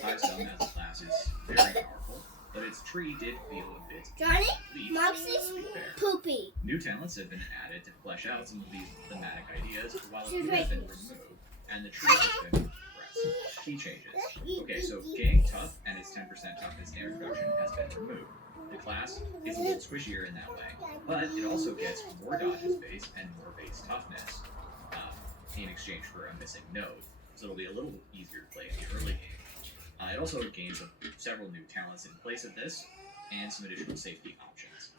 High Stone as a class is very powerful, but its tree did feel a bit Johnny, weak, Moxie's to be fair. poopy. New talents have been added to flesh out some of these thematic ideas, while a She's few have been right. removed, and the tree has been compressed. Key changes. Okay, so Gang Tough and its 10% toughness damage reduction has been removed. The class is a little squishier in that way, but it also gets more dodges base and more base toughness in exchange for a missing node, so it'll be a little easier to play in the early game. It also gains several new talents in place of this, and some additional safety options.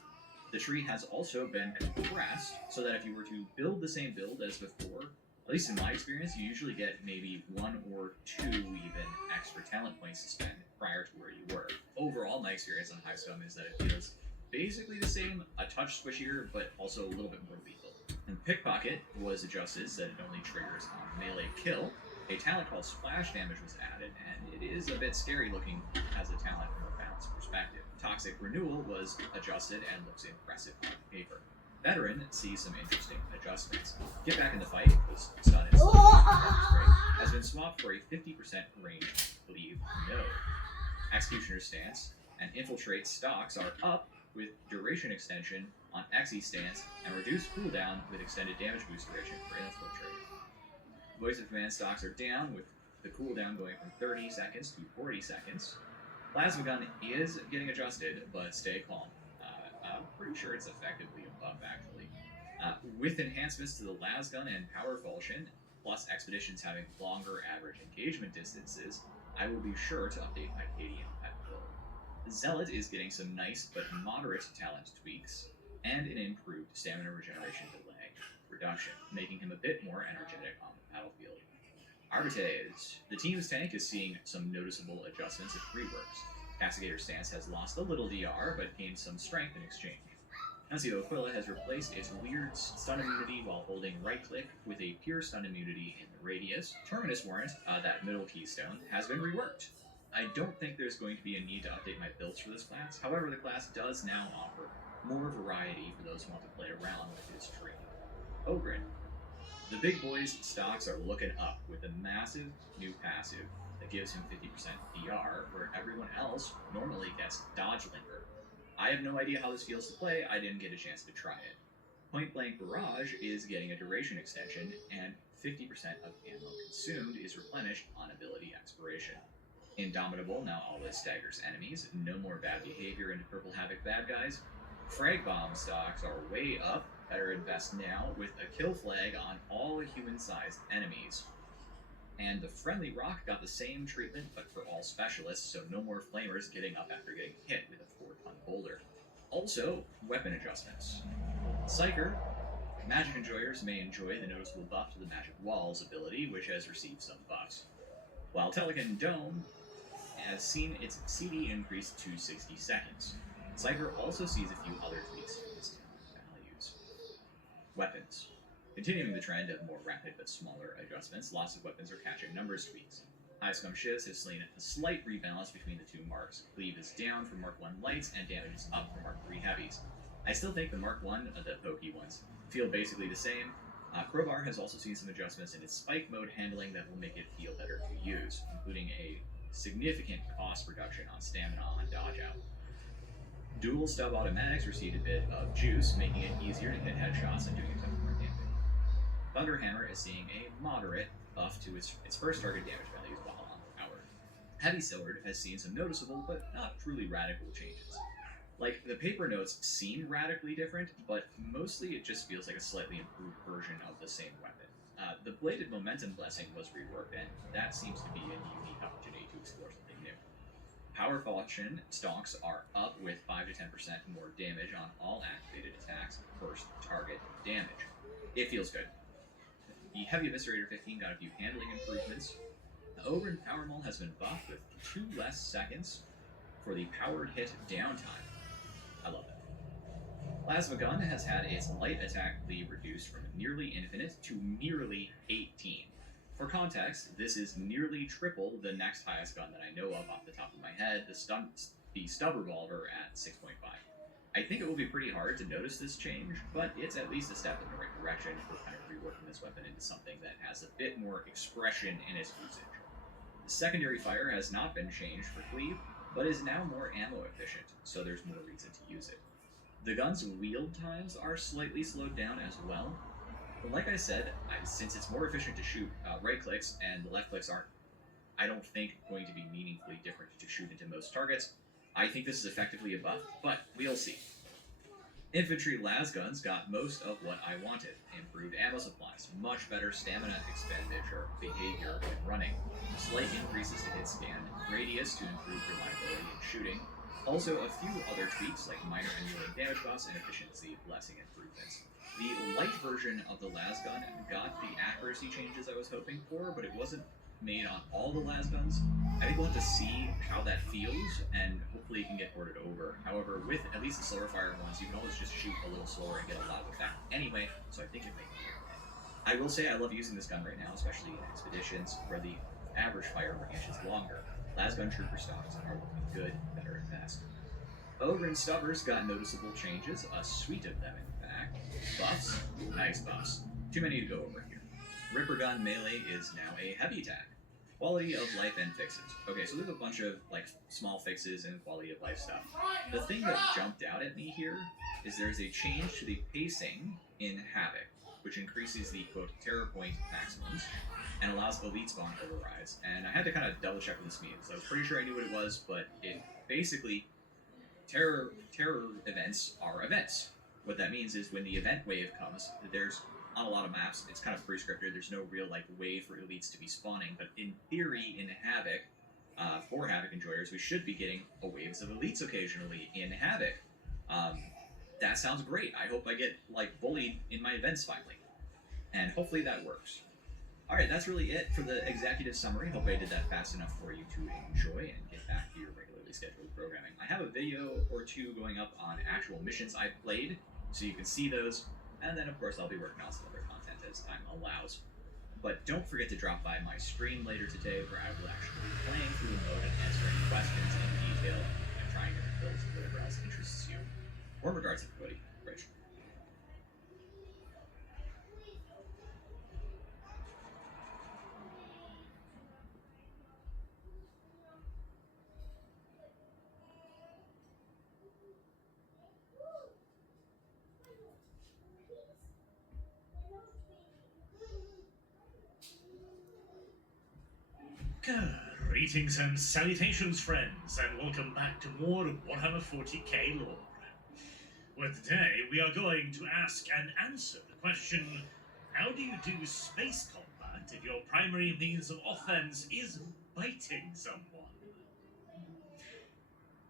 The tree has also been compressed so that if you were to build the same build as before, at least in my experience, you usually get maybe 1 or 2 even extra talent points to spend prior to where you were. Overall, my experience on High Scum is that it feels basically the same, a touch squishier, but also a little bit more lethal. And Pickpocket was adjusted so that it only triggers on melee kill. A talent called Splash Damage was added, and it is a bit scary looking as a talent from a balanced perspective. Toxic Renewal was adjusted and looks impressive on paper. Veteran sees some interesting adjustments. Get Back in the Fight was stun and slow has been swapped for a 50% range bleed node. Executioner Stance and Infiltrate stocks are up with duration extension on Xe stance and reduced cooldown with extended damage boost duration for Infiltrate. Voice of Command stocks are down with the cooldown going from 30 seconds to 40 seconds. Plasma Gun is getting adjusted, but stay calm. I'm pretty sure it's effectively a buff, actually. With enhancements to the Las Gun and Power Falchion, plus Expeditions having longer average engagement distances, I will be sure to update my Padium pet build. Zealot is getting some nice but moderate talent tweaks, and an improved stamina regeneration delay reduction, making him a bit more energetic on the battlefield. Arbites. The team's tank is seeing some noticeable adjustments at reworks. Castigator Stance has lost a little DR, but gained some strength in exchange. Nuncio Aquila has replaced its weird stun immunity while holding right-click with a pure stun immunity in the radius. Terminus Warrant, that middle keystone, has been reworked. I don't think there's going to be a need to update my builds for this class, however the class does now offer more variety for those who want to play around with his tree. Ogren. The big boy's stocks are looking up with a massive new passive that gives him 50% DR, where everyone else normally gets Dodge Linger. I have no idea how this feels to play, I didn't get a chance to try it. Point Blank Barrage is getting a duration extension, and 50% of ammo consumed is replenished on ability expiration. Indomitable now always staggers enemies, no more bad behavior into Purple Havoc bad guys. Frag Bomb stocks are way up, better invest now, with a kill flag on all human-sized enemies. And the Friendly Rock got the same treatment, but for all specialists, so no more flamers getting up after getting hit with a 4-ton boulder. Also, weapon adjustments. Psyker. Magic enjoyers may enjoy the noticeable buff to the Magic Walls ability, which has received some buffs. While Telekin Dome has seen its CD increase to 60 seconds. Psyker also sees a few other tweaks to its talent values. Weapons. Continuing the trend of more rapid but smaller adjustments, lots of weapons are catching numbers tweaks. High Scum Shiz has seen a slight rebalance between the two marks. Cleave is down for Mark 1 lights, and damage is up for Mark 3 heavies. I still think the Mark 1, the pokey ones, feel basically the same. Crowbar has also seen some adjustments in its spike mode handling that will make it feel better to use, including a significant cost reduction on stamina on dodge out. Dual stub automatics received a bit of juice, making it easier to hit headshots and doing a ton more damage. Thunderhammer is seeing a moderate buff to its first target damage values while unpowered. Heavy Sword has seen some noticeable but not truly radical changes. Like, the paper notes seem radically different, but mostly it just feels like a slightly improved version of the same weapon. The Bladed Momentum Blessing was reworked, and that seems to be a unique opportunity to explore something new. Power Falchion stocks are up with 5 to 10% more damage on all activated attacks, first target damage. It feels good. The Heavy Eviscerator 15 got a few handling improvements. The Ogren Power Maul has been buffed with 2 less seconds for the powered hit downtime. I love it. Plasma Gun has had its light attack lead reduced from nearly infinite to merely 18. For context, this is nearly triple the next highest gun that I know of off the top of my head, the Stub Revolver at 6.5. I think it will be pretty hard to notice this change, but it's at least a step in the right direction if we're kind of reworking this weapon into something that has a bit more expression in its usage. Secondary fire has not been changed for Cleave, but is now more ammo efficient, so there's more reason to use it. The gun's wield times are slightly slowed down as well. But like I said, since it's more efficient to shoot right clicks and the left clicks aren't, I don't think, going to be meaningfully different to shoot into most targets, I think this is effectively a buff, but we'll see. Infantry las guns got most of what I wanted. Improved ammo supplies, much better stamina expenditure, behavior when running, slight increases to hit scan, radius to improve reliability in shooting, also a few other tweaks like minor annuling damage buffs and efficiency blessing improvements. The light version of the las gun got the accuracy changes I was hoping for, but it wasn't made on all the las guns. I think we'll have to see how that feels, and hopefully it can get ported over. However, with at least the slower fire ones, you can always just shoot a little slower and get a lot of effect anyway, so I think it may be okay. I will say I love using this gun right now, especially in expeditions, where the average fire range is longer. Las gun trooper stocks are looking good, better, and fast. Ogryn Stubbers got noticeable changes, a suite of them in fact. Buffs, nice buffs. Too many to go over here. Ripper gun melee is now a heavy attack. Quality of life and fixes. Okay, so we have a bunch of like small fixes and quality of life stuff. The thing that jumped out at me here is there's a change to the pacing in Havoc, which increases the quote terror point maximums and allows elite spawn overrides. And I had to kind of double check what this means. I was pretty sure I knew what it was, but it basically terror events are events. What that means is when the event wave comes, there's on a lot of maps, it's kind of pre-scripted. There's no real like way for elites to be spawning, but in theory, in Havoc, for Havoc enjoyers, we should be getting a waves of elites occasionally in Havoc. That sounds great. I hope I get like bullied in my events finally, and hopefully that works. All right, that's really it for the executive summary. Hope I did that fast enough for you to enjoy and get back to your regularly scheduled programming. I have a video or two going up on actual missions I've played, so you can see those. And then, of course, I'll be working on some other content as time allows. But don't forget to drop by my stream later today, where I will actually be playing through the mode and answering questions in detail and trying different builds and whatever else interests you. Warm regards, everybody. Rich. Greetings and salutations, friends, and welcome back to more Warhammer 40k lore. Where today we are going to ask and answer the question, how do you do space combat if your primary means of offense is biting someone?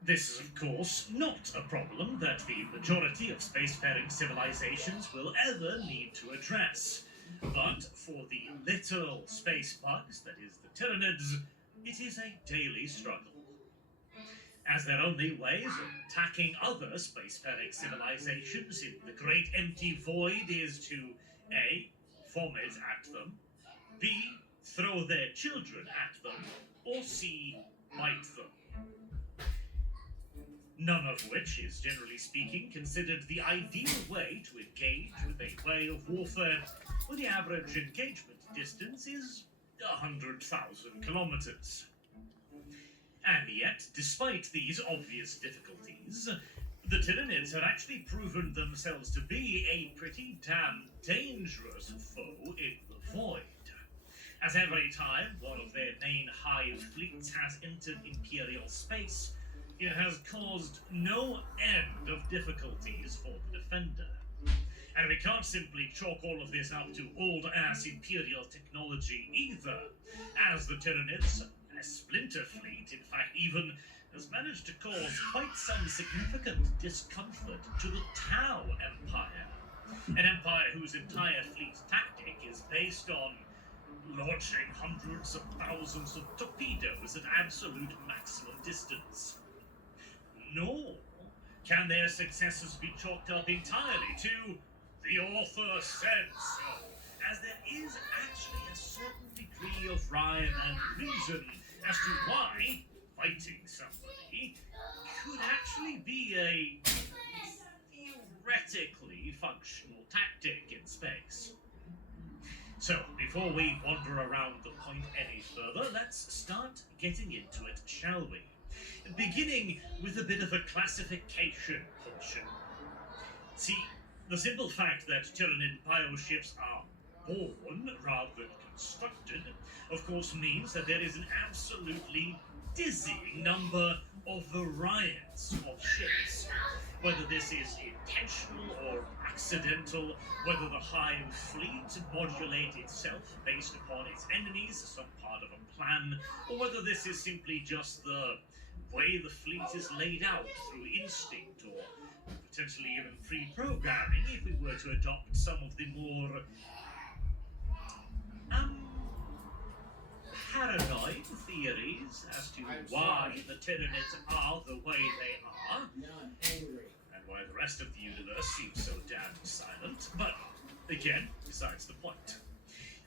This is, of course, not a problem that the majority of spacefaring civilizations will ever need to address. But for the literal space bugs, that is the Tyranids, it is a daily struggle. As their only ways of attacking other spacefaring civilizations in the great empty void is to A. vomit at them, B. throw their children at them, or C. bite them. None of which is, generally speaking, considered the ideal way to engage with a way of warfare where the average engagement distance is 100,000 kilometers. And yet, despite these obvious difficulties, the Tyranids have actually proven themselves to be a pretty damn dangerous foe in the void. As every time one of their main hive fleets has entered Imperial space, it has caused no end of difficulties for the defender. And we can't simply chalk all of this up to old-ass Imperial technology either, as the Tyranids, a splinter fleet, in fact, even has managed to cause quite some significant discomfort to the Tau Empire, an empire whose entire fleet tactic is based on launching hundreds of thousands of torpedoes at absolute maximum distance. Nor can their successes be chalked up entirely to the author said so, as there is actually a certain degree of rhyme and reason as to why fighting somebody could actually be a theoretically functional tactic in space. So, before we wander around the point any further, let's start getting into it, shall we? Beginning with a bit of a classification portion. See, the simple fact that Tyranid bioships are born rather than constructed, of course, means that there is an absolutely dizzying number of variants of ships. Whether this is intentional or accidental, whether the Hive fleet modulates itself based upon its enemies as some part of a plan, or whether this is simply just the way the fleet is laid out through instinct or potentially even pre-programming if we were to adopt some of the more paranoid theories as to why the Tyranids are the way they are, and why the rest of the universe seems so damn silent. But again, besides the point.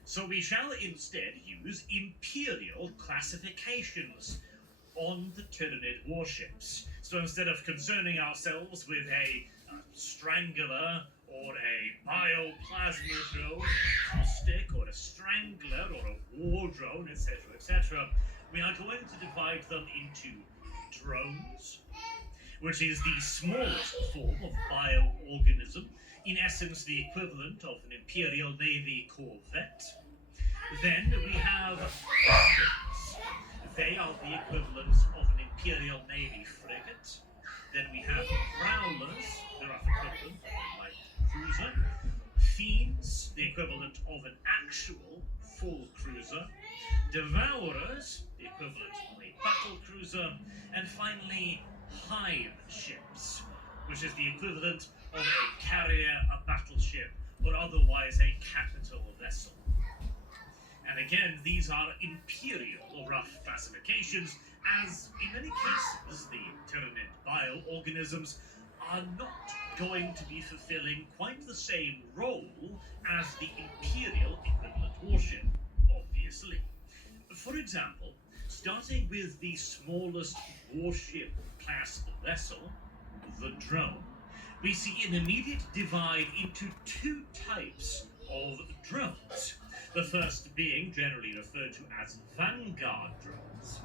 So we shall instead use Imperial classifications on the Tyranid warships. So instead of concerning ourselves with a strangler or a bioplasma drone, a caustic or a strangler or a war drone, etc., we are going to divide them into drones, which is the smallest form of bioorganism, in essence the equivalent of an Imperial Navy corvette. Then we have ships. They are the equivalent of an Imperial Navy frigate. Then we have prowlers, the rough equivalent of a light cruiser. Fiends, the equivalent of an actual full cruiser. Devourers, the equivalent of a battle cruiser. And finally, hive ships, which is the equivalent of a carrier, a battleship, or otherwise a capital vessel. And again, these are Imperial rough classifications, as in many cases the Tyranid bioorganisms are not going to be fulfilling quite the same role as the Imperial equivalent warship, obviously. For example, starting with the smallest warship class vessel, the drone, we see an immediate divide into two types of drones. The first being generally referred to as vanguard drones,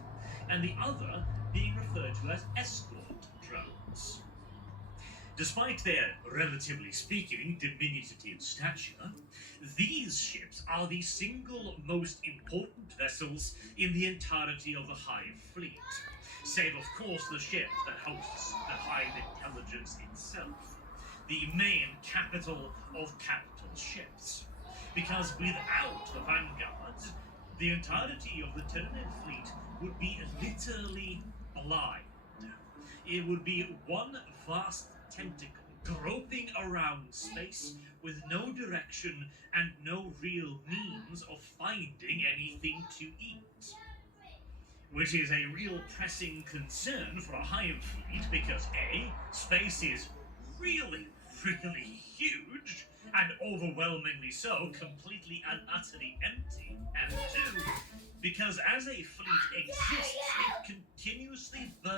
and the other being referred to as escort drones. Despite their, relatively speaking, diminutive stature, these ships are the single most important vessels in the entirety of the Hive fleet, save of course the ship that hosts the Hive intelligence itself, the main capital of capital ships. Because without the vanguards, the entirety of the Tyranid fleet would be literally blind. It would be one vast tentacle groping around space with no direction and no real means of finding anything to eat. Which is a real pressing concern for a Hive fleet because A, space is really huge, and overwhelmingly so, completely and utterly empty, and two, because as a fleet exists, it continuously burns